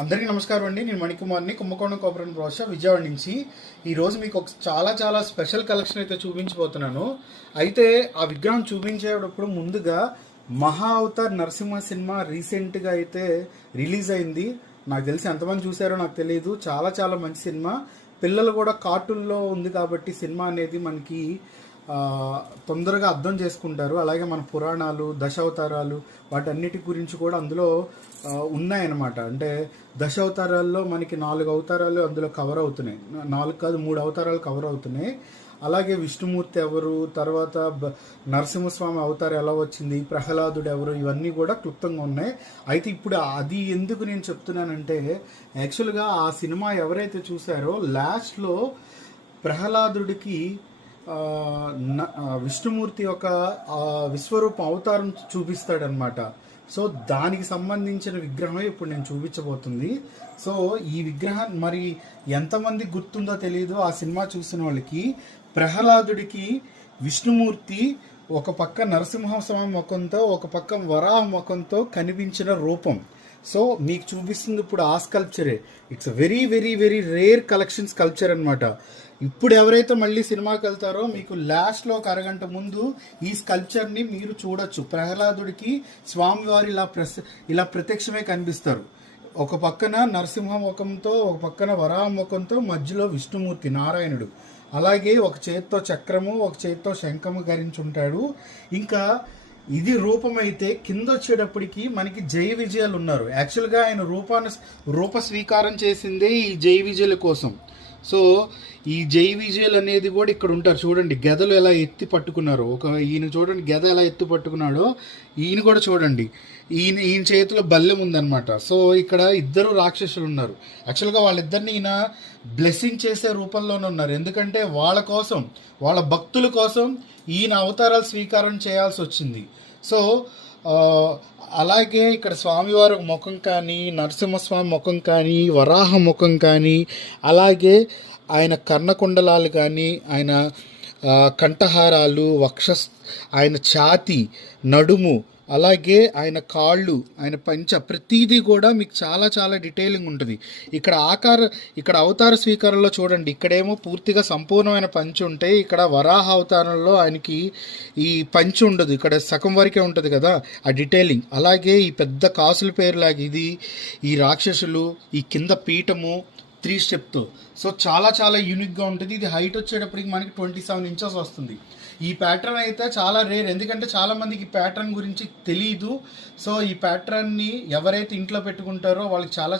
అందరికీ నమస్కారం అండి. నేను మణికుమార్ని, కుంభకోణం కోఆపరేటివ్ ప్రాసెస్ విజయవాడ నుంచి. ఈరోజు మీకు ఒక చాలా స్పెషల్ కలెక్షన్ అయితే చూపించబోతున్నాను. అయితే ఆ విగ్రహం చూపించేటప్పుడు ముందుగా మహా అవతార్ నరసింహ సినిమా రీసెంట్గా అయితే రిలీజ్ అయింది. నాకు తెలిసి ఎంతమంది చూసారో నాకు తెలియదు. చాలా మంచి సినిమా. పిల్లలు కూడా కార్టూన్లో ఉంది కాబట్టి సినిమా అనేది మనకి తొందరగా అర్థం చేసుకుంటారు. అలాగే మన పురాణాలు, దశావతారాలు వాటన్నిటి గురించి కూడా అందులో ఉన్నాయన్నమాట. అంటే దశావతారాల్లో మనకి 4 అవతారాలు అందులో కవర్ అవుతున్నాయి. 4 కాదు 3 అవతారాలు కవర్ అవుతున్నాయి. అలాగే విష్ణుమూర్తి ఎవరు, తర్వాత నరసింహస్వామి అవతారం ఎలా వచ్చింది, ప్రహ్లాదుడు ఎవరు, ఇవన్నీ కూడా క్లుప్తంగా ఉన్నాయి. అయితే ఇప్పుడు అది ఎందుకు నేను చెప్తున్నానంటే, యాక్చువల్గా ఆ సినిమా ఎవరైతే చూసారో లాస్ట్లో ప్రహ్లాదుడికి విష్ణుమూర్తి యొక్క విశ్వరూప అవతారం చూపిస్తాడనమాట. సో దానికి సంబంధించిన విగ్రహమే ఇప్పుడు నేను చూపించబోతుంది. సో ఈ విగ్రహం మరి ఎంతమంది గుర్తుందో తెలియదు ఆ సినిమా చూసిన వాళ్ళకి. ప్రహ్లాదుడికి విష్ణుమూర్తి ఒక పక్క నరసింహస్వామి ముఖంతో, ఒక పక్క వరాహ ముఖంతో కనిపించిన రూపం. సో మీకు చూపిస్తుంది ఇప్పుడు ఆ స్కల్ప్చరే. It's very rare collection sculpture అనమాట. ఇప్పుడు ఎవరైతే మళ్ళీ సినిమాకి వెళ్తారో మీకు లాస్ట్లో ఒక అరగంట ముందు ఈ స్కల్ప్చర్ని మీరు చూడొచ్చు. ప్రహ్లాదుడికి స్వామివారి ఇలా ప్రత్యక్షమే కనిపిస్తారు. ఒక పక్కన నరసింహ ముఖంతో, ఒక పక్కన వరాహ ముఖంతో, మధ్యలో విష్ణుమూర్తి నారాయణుడు. అలాగే ఒక చేత్తో చక్రము, ఒక చేత్తో శంఖము ధరించి ఉంటాడు. ఇంకా ఇది రూపమైతే కింద వచ్చేటప్పటికి మనకి జై విజయాలు ఉన్నారు. యాక్చువల్గా ఆయన రూప స్వీకారం చేసిందే ఈ జై విజయాల కోసం. సో ఈ జై విజయల్ అనేది కూడా ఇక్కడ ఉంటారు. చూడండి గదలు ఎలా ఎత్తి పట్టుకున్నారు. ఈయన చూడండి గద ఎలా ఎత్తి పట్టుకున్నాడో, ఈయన కూడా చూడండి ఈయన చేతిలో బల్లెం ఉందన్నమాట. సో ఇక్కడ ఇద్దరు రాక్షసులు ఉన్నారు. యాక్చువల్గా వాళ్ళిద్దరిని ఈయన బ్లెస్సింగ్ చేసే రూపంలోనే ఉన్నారు. ఎందుకంటే వాళ్ళ కోసం, వాళ్ళ భక్తుల కోసం ఈయన అవతారాలు స్వీకారం చేయాల్సి వచ్చింది. సో అలాగే ఇక్కడ స్వామివారి ముఖం కానీ, నరసింహస్వామి ముఖం కానీ, వరాహ ముఖం కానీ, అలాగే ఆయన కర్ణకుండలాలు కానీ, ఆయన కంఠహారాలు, ఆయన ఛాతి, నడుము, అలాగే ఆయన కాళ్ళు, ఆయన పంచ, ప్రతిదీ కూడా మీకు చాలా డీటెయిలింగ్ ఉంటుంది. ఇక్కడ అవతార స్వీకారంలో చూడండి, ఇక్కడేమో పూర్తిగా సంపూర్ణమైన పంచి ఉంటాయి. ఇక్కడ వరాహ అవతారంలో ఆయనకి ఈ పంచి ఉండదు, ఇక్కడ సగం వరకే ఉంటుంది కదా ఆ డీటెయిలింగ్. అలాగే ఈ పెద్ద కాసుల పేరులాగా ఇది, ఈ రాక్షసులు, ఈ కింద పీఠము 3 స్టెప్తో. సో చాలా యూనిక్గా ఉంటుంది. ఇది హైట్ వచ్చేటప్పటికి మనకి 27 ఇంచెస్ వస్తుంది. ఈ ప్యాటర్న్ అయితే చాలా రేర్, ఎందుకంటే చాలామందికి ప్యాటర్న్ గురించి తెలియదు. సో ఈ ప్యాటర్న్ని ఎవరైతే ఇంట్లో పెట్టుకుంటారో వాళ్ళకి చాలా